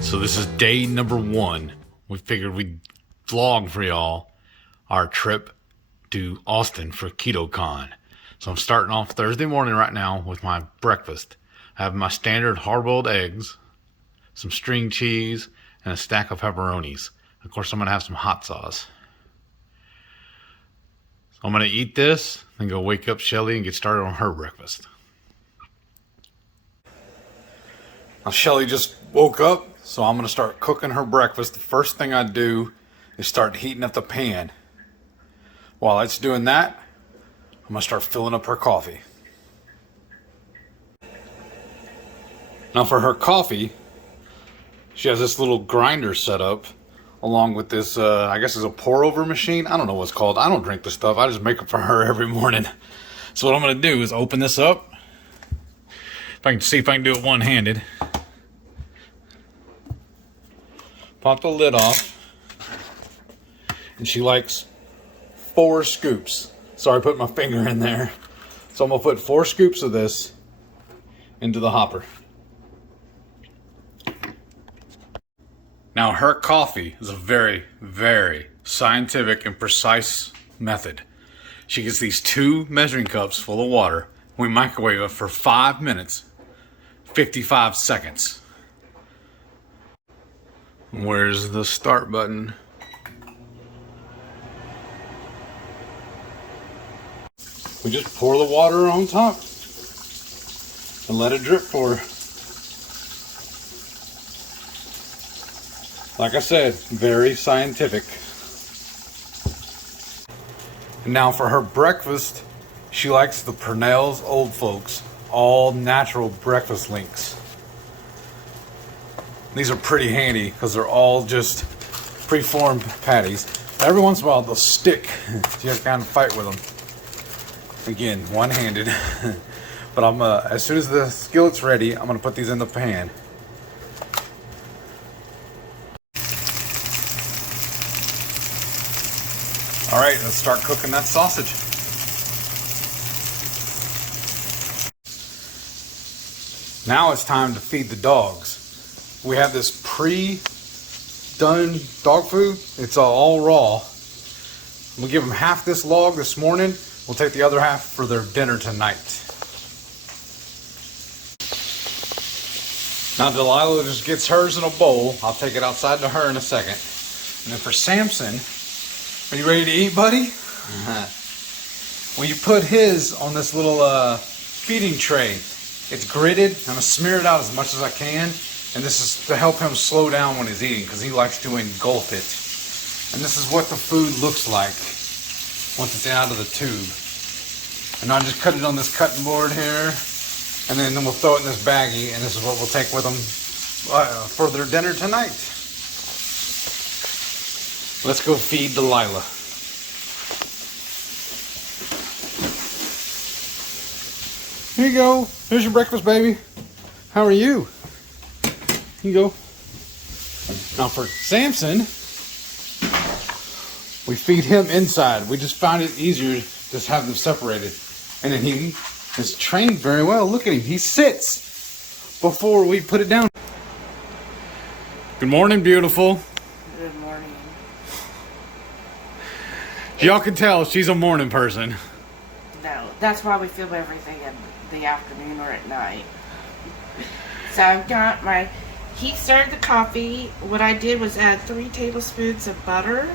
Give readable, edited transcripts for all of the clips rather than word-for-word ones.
So this is day number 1. We figured we'd vlog for y'all our trip to Austin for KetoCon. So I'm starting off Thursday morning right now with my breakfast. I have my standard hard-boiled eggs, some string cheese, and a stack of pepperonis. Of course, I'm going to have some hot sauce. So I'm going to eat this, then go wake up Shelly and get started on her breakfast. Now Shelly just woke up, so I'm going to start cooking her breakfast. The first thing I do is start heating up the pan. While it's doing that, I'm going to start filling up her coffee. Now for her coffee, she has this little grinder set up along with this, I guess it's a pour over machine. I don't know what it's called. I don't drink this stuff. I just make it for her every morning. So what I'm going to do is open this up. If I can see if I can do it one-handed. Pop the lid off. And she likes 4 scoops. Sorry, I put my finger in there. So I'm going to put 4 scoops of this into the hopper. Now her coffee is a very, very scientific and precise method. She gets these 2 measuring cups full of water. We microwave it for 5 minutes, 55 seconds. Where's the start button? We just pour the water on top and let it drip for her. Like I said, very scientific. And now for her breakfast, she likes the Purnell's Old Folks all natural breakfast links. These are pretty handy because they're all just pre-formed patties. Every once in a while they'll stick. You have to kind of fight with them. Again, one-handed. But I'm as soon as the skillet's ready, I'm gonna put these in the pan. All right, let's start cooking that sausage. Now it's time to feed the dogs. We have this pre-done dog food. It's all raw. We'll give them half this log this morning. We'll take the other half for their dinner tonight. Now Delilah just gets hers in a bowl. I'll take it outside to her in a second. And then for Samson, are you ready to eat, buddy? Well, you put his on this little feeding tray. It's gridded. I'm going to smear it out as much as I can. And this is to help him slow down when he's eating because he likes to engulf it. And this is what the food looks like once it's out of the tube. And I'll just cut it on this cutting board here. And then we'll throw it in this baggie. And this is what we'll take with them for their dinner tonight. Let's go feed Delilah. Here you go. Here's your breakfast, baby. How are you? Here you go. Now for Samson, we feed him inside. We just found it easier to just have them separated. And then he is trained very well. Look at him. He sits before we put it down. Good morning, beautiful. Good morning. Y'all can tell she's a morning person. No, that's why we film everything in the afternoon or at night. So I've got my Heath started the coffee. What I did was add 3 tablespoons of butter.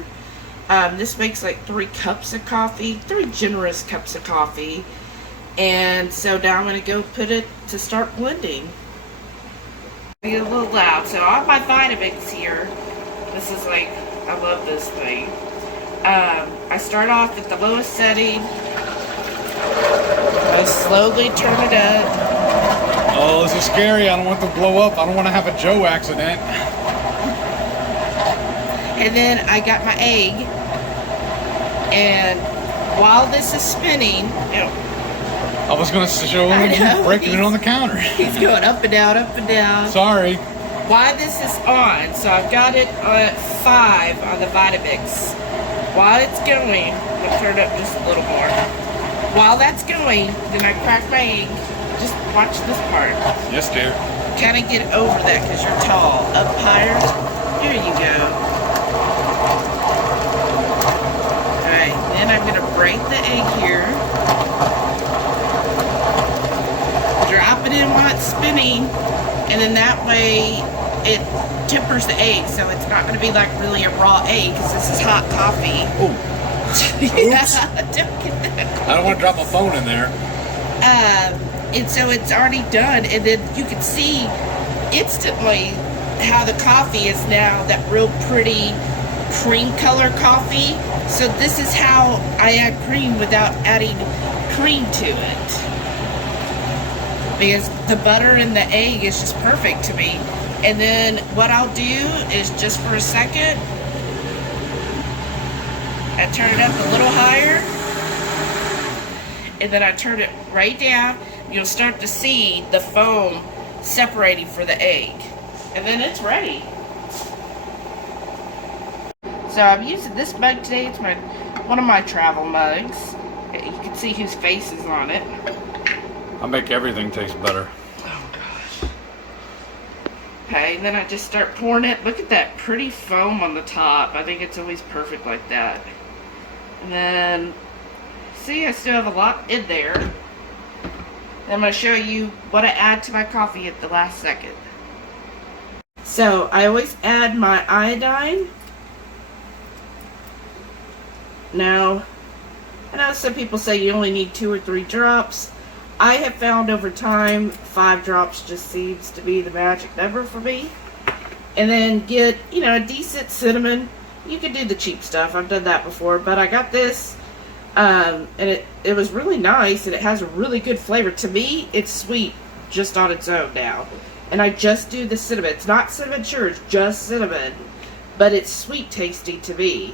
This makes like 3 cups of coffee, 3 generous cups of coffee. And so now I'm going to go put it to start blending. I get a little loud. So all my Vitamix here. This is like, I love this thing. I start off at the lowest setting. I slowly turn it up. Oh, this is scary. I don't want to blow up. I don't want to have a Joe accident. And then I got my egg. And while this is spinning, I was going to show him breaking it on the counter. He's going up and down, up and down. Sorry. While this is on, so I've got it at 5 on the Vitamix. While it's going, I'll turn it up just a little more. While that's going, then I crack my egg. Just watch this part. Yes, dear. kind of get over that because you're tall. Up higher. Here you go. Alright, then I'm going to break the egg here. Drop it in while it's spinning. And then that way it tempers the egg. So it's not going to be like really a raw egg because this is hot coffee. Oh. Yeah, don't get that. I don't want to drop my phone in there. And so it's already done, and then you can see instantly how the coffee is now that real pretty cream color coffee. So this is how I add cream without adding cream to it, because the butter and the egg is just perfect to me. And then what I'll do is, just for a second, I turn it up a little higher, and then I turn it right down. You'll start to see the foam separating for the egg. And then it's ready. So I'm using this mug today. It's one of my travel mugs. You can see whose face is on it. I make everything taste better. Oh gosh. Okay, and then I just start pouring it. Look at that pretty foam on the top. I think it's always perfect like that. And then, see, I still have a lot in there. I'm going to show you what I add to my coffee at the last second. So, I always add my iodine. Now, I know some people say you only need 2 or 3 drops. I have found over time 5 drops just seems to be the magic number for me. And then get, you know, a decent cinnamon. You can do the cheap stuff. I've done that before, but I got this. And it was really nice, and it has a really good flavor. To me, it's sweet just on its own now. And I just do the cinnamon. It's not cinnamon sugar, it's just cinnamon. But it's sweet tasting to me.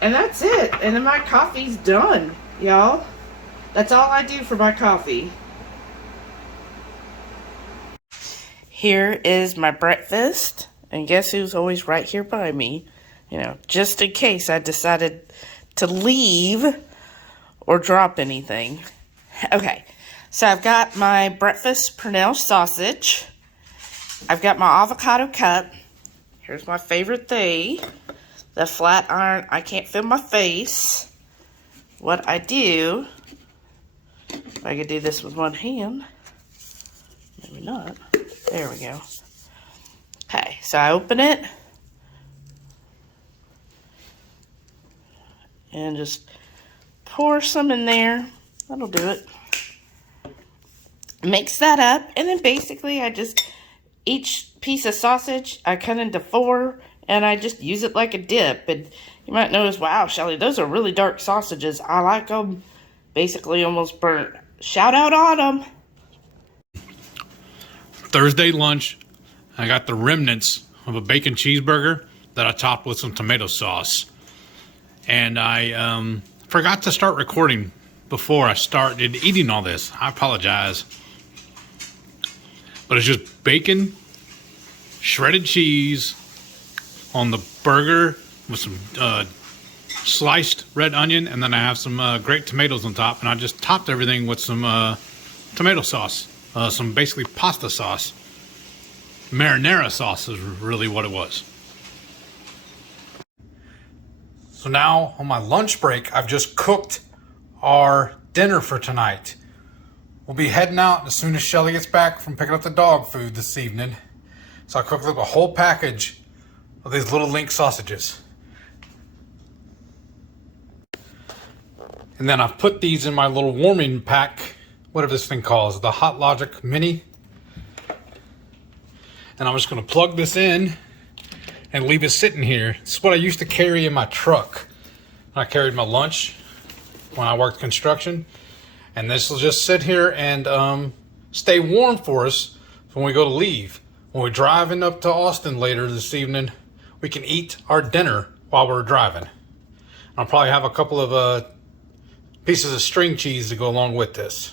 And that's it. And then my coffee's done, y'all. That's all I do for my coffee. Here is my breakfast. And guess who's always right here by me? You know, just in case I decided to leave or drop anything. Okay, so I've got my breakfast Pernell sausage. I've got my avocado cup. Here's my favorite thing, the flat iron. I can't feel my face. What I do, if I could do this with one hand, maybe not. There we go. Okay, so I open it and just pour some in there. That'll do it. Mix that up, and then basically I just, each piece of sausage I cut into 4, and I just use it like a dip. And you might notice, wow, Shelly, those are really dark sausages. I like them basically almost burnt. Shout out on them. Thursday lunch, I got the remnants of a bacon cheeseburger that I topped with some tomato sauce. And I forgot to start recording before I started eating all this. I apologize. But it's just bacon, shredded cheese on the burger with some sliced red onion, and then I have some grated tomatoes on top, and I just topped everything with some tomato sauce, some basically pasta sauce. Marinara sauce is really what it was. So now on my lunch break, I've just cooked our dinner for tonight. We'll be heading out as soon as Shelly gets back from picking up the dog food this evening. So I cooked up a whole package of these little link sausages. And then I've put these in my little warming pack, whatever this thing calls, the Hot Logic Mini. And I'm just gonna plug this in and leave it sitting here. This is what I used to carry in my truck. I carried my lunch when I worked construction. And this will just sit here and stay warm for us when we go to leave. When we're driving up to Austin later this evening, we can eat our dinner while we're driving. I'll probably have a couple of pieces of string cheese to go along with this.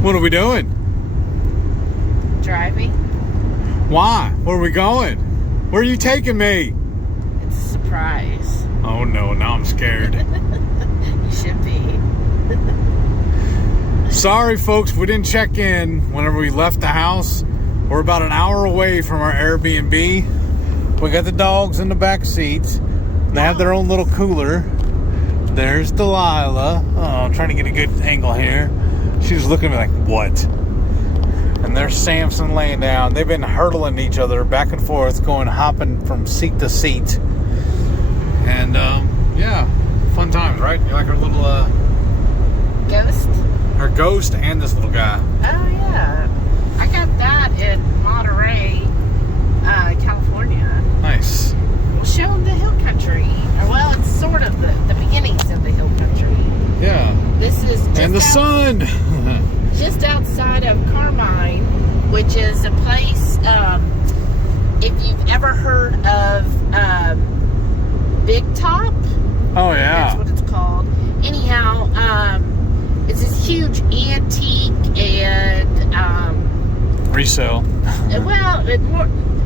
What are we doing? Driving. Why? Where are we going? Where are you taking me? It's a surprise. Oh no, now I'm scared. You should be. Sorry, folks, we didn't check in whenever we left the house. We're about an hour away from our Airbnb. We got the dogs in the back seats. They have their own little cooler. There's Delilah. Oh, I'm trying to get a good angle here. She's looking at me like, what? And there's Samson laying down. They've been hurdling each other back and forth, hopping from seat to seat. And, yeah, fun times, right? You like our little, Ghost? Her ghost and this little guy. Oh, yeah. I got that in Monterey, California. Nice. We'll show them the hill country. Well, it's sort of the beginnings of the hill country. Yeah. This is just And the sun. just outside of Carmine, which is a place, if you've ever heard of Big Top. Oh, yeah. That's what it's called. Anyhow, it's this huge antique and Resale. well,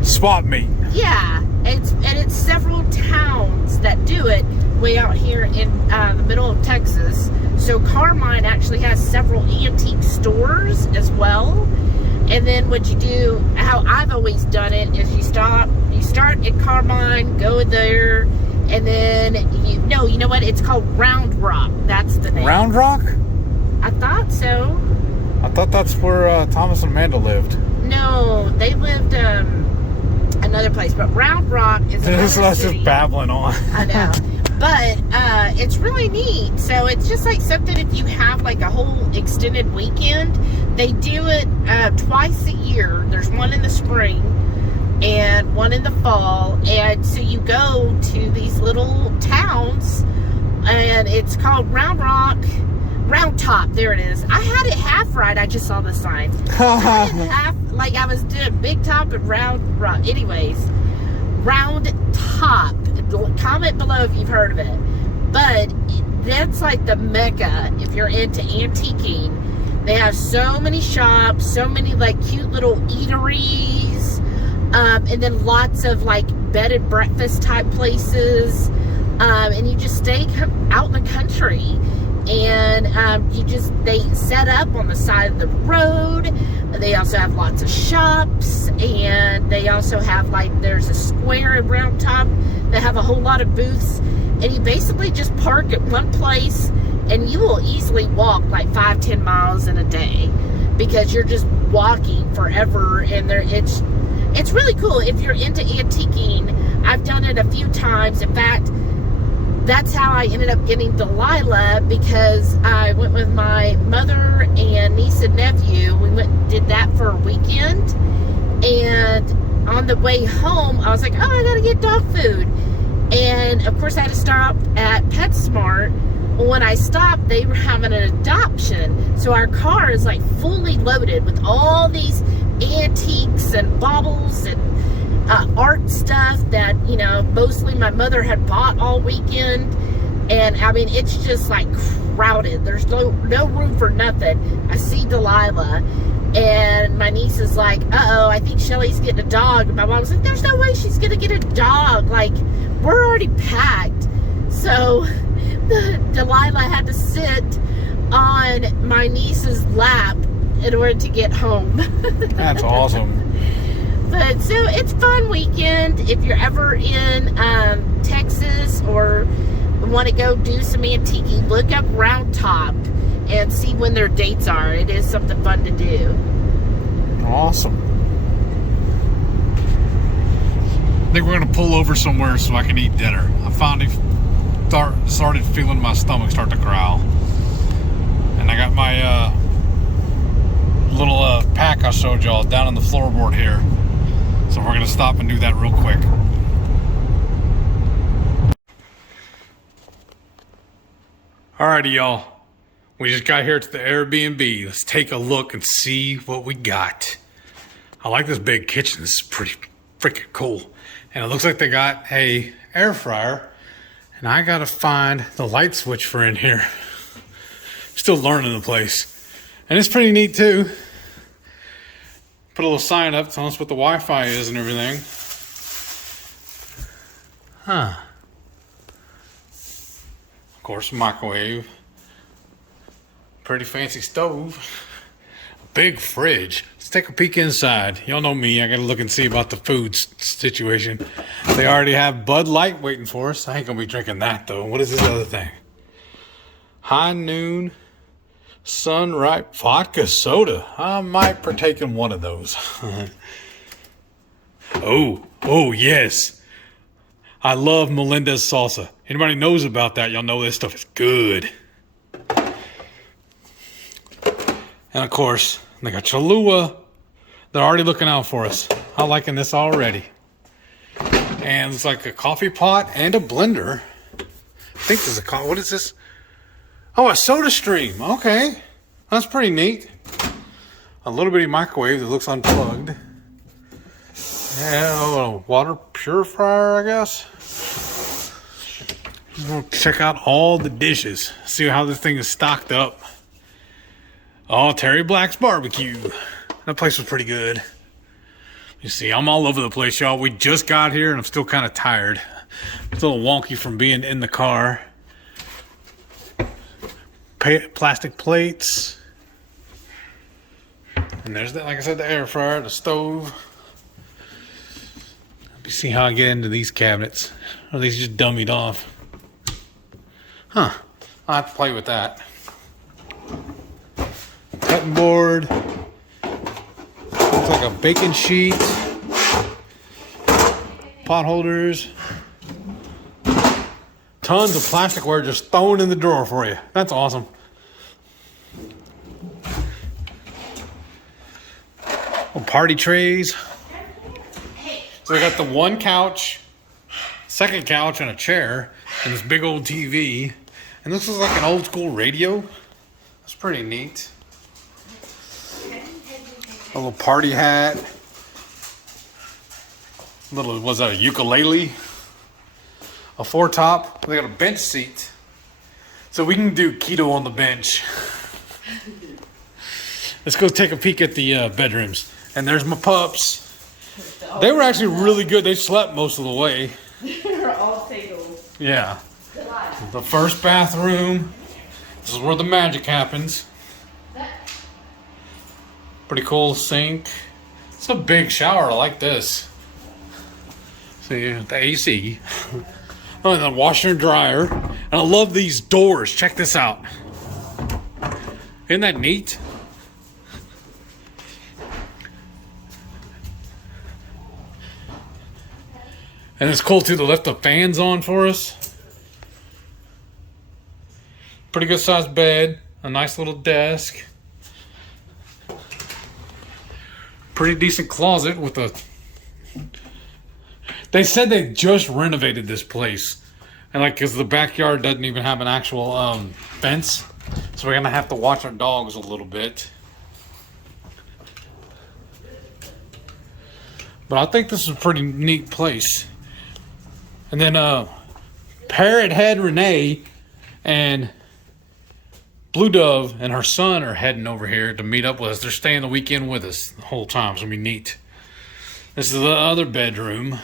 Swap meet. yeah, it's several towns that do it way out here in the middle of Texas. So Carmine actually has several antique stores as well. And then what you do, how I've always done it, is you start at Carmine, go there, and then you know what? It's called Round Rock. That's the name. Round Rock? I thought so. I thought that's where Thomas and Amanda lived. No, they lived another place, but Round Rock is another That's city. just babbling on. I know. But it's really neat. So it's just like something, if you have like a whole extended weekend, they do it twice a year. There's one in the spring and one in the fall. And so you go to these little towns, and it's called Round Rock. Round Top, there it is. I had it half right. I just saw the sign. I had it half, like I was doing Big Top and Round Rock. Anyways, Round Top. Comment below if you've heard of it. But that's like the mecca if you're into antiquing. They have so many shops, so many like cute little eateries, and then lots of like bed and breakfast type places. And you just stay out in the country. And they set up on the side of the road. They also have lots of shops, and they also have there's a square in Round Top that have a whole lot of booths, and you basically just park at one place, and you will easily walk like 5-10 miles in a day, because you're just walking forever. And it's really cool if you're into antiquing. I've done it a few times. In fact, that's how I ended up getting Delilah, because I went with my mother and niece and nephew. We went and did that for a weekend. And on the way home, I was like, oh, I gotta get dog food. And of course I had to stop at PetSmart. When I stopped, they were having an adoption. So our car is like fully loaded with all these antiques and baubles and art stuff that, mostly my mother had bought all weekend. And I mean, it's just like crowded. There's no room for nothing. I see Delilah, and my niece is like, uh-oh, I think Shelly's getting a dog. And my mom's like, there's no way she's gonna get a dog. Like, we're already packed. So Delilah had to sit on my niece's lap in order to get home. That's awesome. But so it's fun weekend if you're ever in Texas or want to go do some antiquing. Look up Round Top and see when their dates are. It is something fun to do. Awesome. I think we're gonna pull over somewhere so I can eat dinner. I finally started feeling my stomach start to growl, and I got my little pack I showed y'all down on the floorboard here. So we're gonna stop and do that real quick. Alrighty, y'all. We just got here to the Airbnb. Let's take a look and see what we got. I like this big kitchen. This is pretty freaking cool. And it looks like they got a air fryer. And I gotta find the light switch for in here. Still learning the place. And it's pretty neat too. Put a little sign up telling us what the Wi-Fi is and everything. Huh. Of course, microwave. Pretty fancy stove. Big fridge. Let's take a peek inside. Y'all know me. I gotta look and see about the food situation. They already have Bud Light waiting for us. I ain't gonna be drinking that though. What is this other thing? High Noon Sunripe Vodka Soda. I might partake in one of those. Oh yes. I love Melendez salsa. Anybody knows about that, y'all know this stuff is good. And of course, they got Cholula. They're already looking out for us. I'm liking this already. And it's like a coffee pot and a blender. I think there's what is this? Oh, a soda stream. Okay. That's pretty neat. A little bitty microwave that looks unplugged. And a water purifier, I guess. We'll check out all the dishes. See how this thing is stocked up. Oh, Terry Black's barbecue. That place was pretty good. You see, I'm all over the place, y'all. We just got here and I'm still kind of tired. It's a little wonky from being in the car. Plastic plates. And there's that, like I said, the air fryer, the stove. Let me see how I get into these cabinets. Or are these just dummied off? Huh. I'll have to play with that. Cutting board. Looks like a bacon sheet. Pot holders. Tons of plasticware just thrown in the drawer for you. That's awesome. Oh, party trays. So we got the one couch, second couch, and a chair, and this big old TV. And this is like an old school radio. That's pretty neat. A little party hat. Was that a ukulele? A four top. They got a bench seat. So we can do keto on the bench. Let's go take a peek at the bedrooms. And there's my pups. They were actually really good. They slept most of the way. They're all tables. Yeah. The first bathroom. This is where the magic happens. Pretty cool sink. It's a big shower. I like this. See, the AC. Oh, and the washer and dryer. And I love these doors. Check this out. Isn't that neat? And it's cool too. They left the fans on for us. Pretty good sized bed. A nice little desk. Pretty decent closet with a... They said they just renovated this place. And like, because the backyard doesn't even have an actual fence. So we're going to have to watch our dogs a little bit. But I think this is a pretty neat place. And then Parrot Head Renee and Blue Dove and her son are heading over here to meet up with us. They're staying the weekend with us the whole time. It's going to be neat. This is the other bedroom.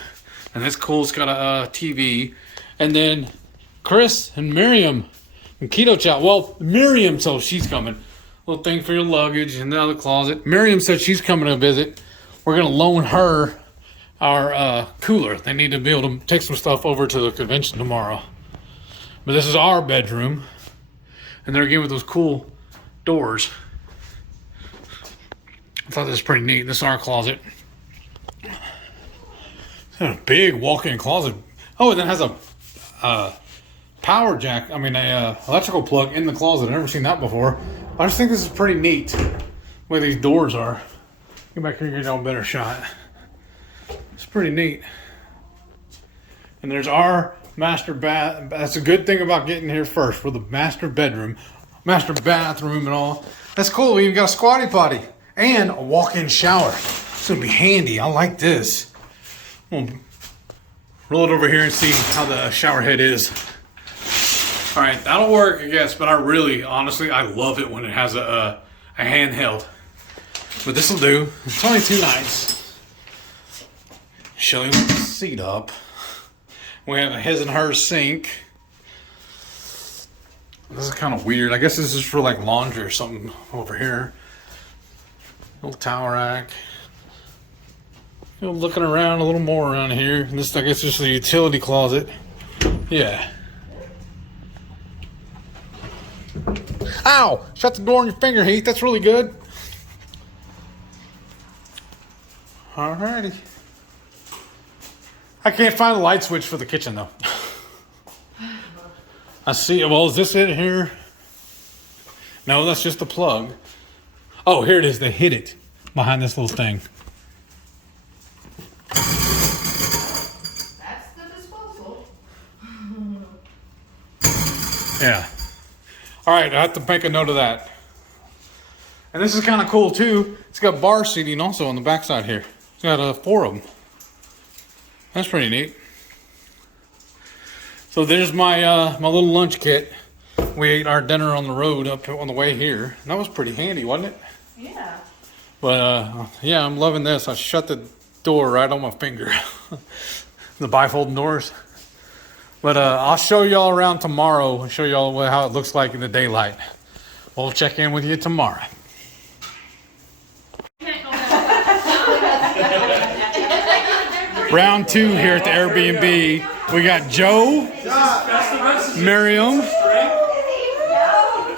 And that's cool. It's got a TV. And then Chris and Miriam from Ketochow. Well, Miriam told she's coming. Little thing for your luggage in the other closet. Miriam said she's coming to visit. We're going to loan her our cooler. They need to be able to take some stuff over to the convention tomorrow. But this is our bedroom. And they're again with those cool doors. I thought this was pretty neat. This is our closet. It's got a big walk-in closet. Oh, and then it has a power jack. I mean, a electrical plug in the closet. I've never seen that before. I just think this is pretty neat. The way these doors are. Get back here and get y'all a better shot. It's pretty neat. And there's our master bath. That's a good thing about getting here first for the master bedroom, master bathroom and all. That's cool. We even got a squatty potty and a walk-in shower. It's gonna be handy. I like this. We'll roll it over here and see how the shower head is. All right, that'll work, I guess. But I really, honestly, I love it when it has a handheld. But this will do. It's only 2 nights. Shelly with the seat up. We have a his and hers sink. This is kind of weird. I guess this is for like laundry or something over here. Little towel rack. Looking around a little more around here. This, I guess, is just a utility closet. Yeah. Ow! Shut the door on your finger, Heath. That's really good. Alrighty. I can't find a light switch for the kitchen, though. I see. Well, is this it here? No, that's just the plug. Oh, here it is. They hid it behind this little thing. That's the disposal. Yeah. All right, I have to make a note of that. And this is kind of cool too. It's got bar seating also on the backside here. It's got 4 of them. That's pretty neat. So there's my my little lunch kit. We ate our dinner on the road up on the way here. That was pretty handy, wasn't it? Yeah. But yeah, I'm loving this. I shut the door right on my finger. The bifolding doors. But I'll show y'all around tomorrow. I'll show y'all how it looks like in the daylight. We'll check in with you tomorrow. Round 2 here at the Airbnb. We got Joe, Miriam,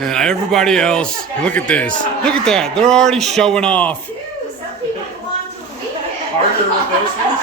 and everybody else. Look at this. Look at that. They're already showing off. Some people belong to the weekend. Harder with those ones?